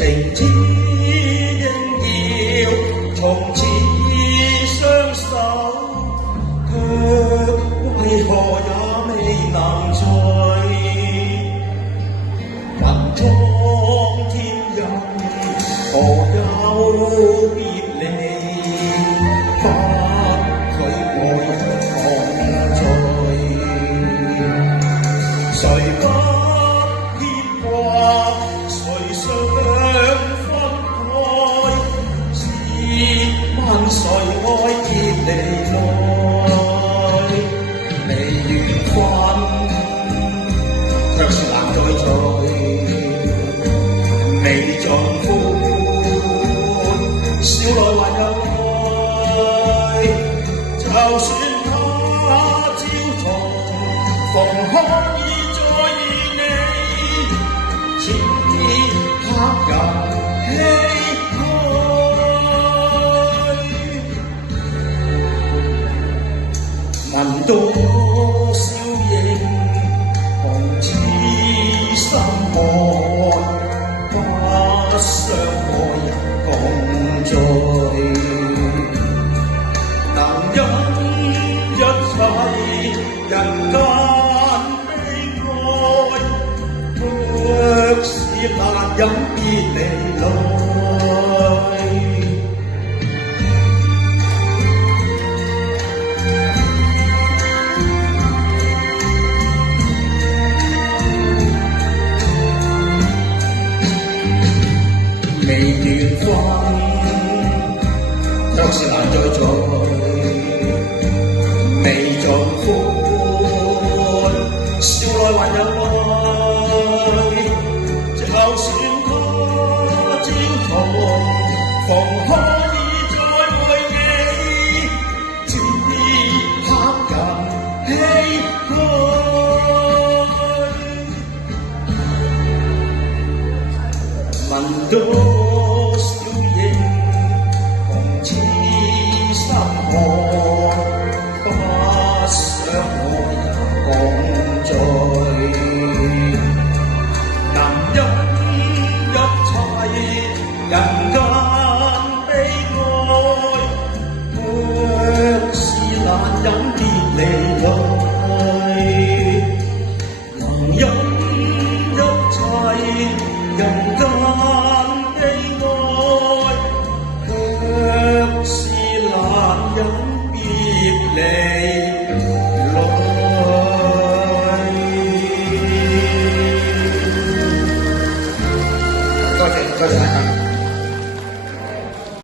情只應要從此相守，卻為何也未能在雲中天人何有別離，不許我同在，誰不牽掛，誰想分開，試問誰愛別離來，未緣分卻是難再聚，未盡歡笑來還有愛，就算他朝重逢可以再遇你，似黑人唏噓，問多少應紅似心愛，不想愛人共聚，能因一切人間悲哀，卻是難忍別離來。未緣分，卻是難再聚，未盡歡，笑來還有愛，就算他朝重逢可以再會你，似黑人唏噓，問多少應紅似心愛，不想愛人共聚，能因一切人間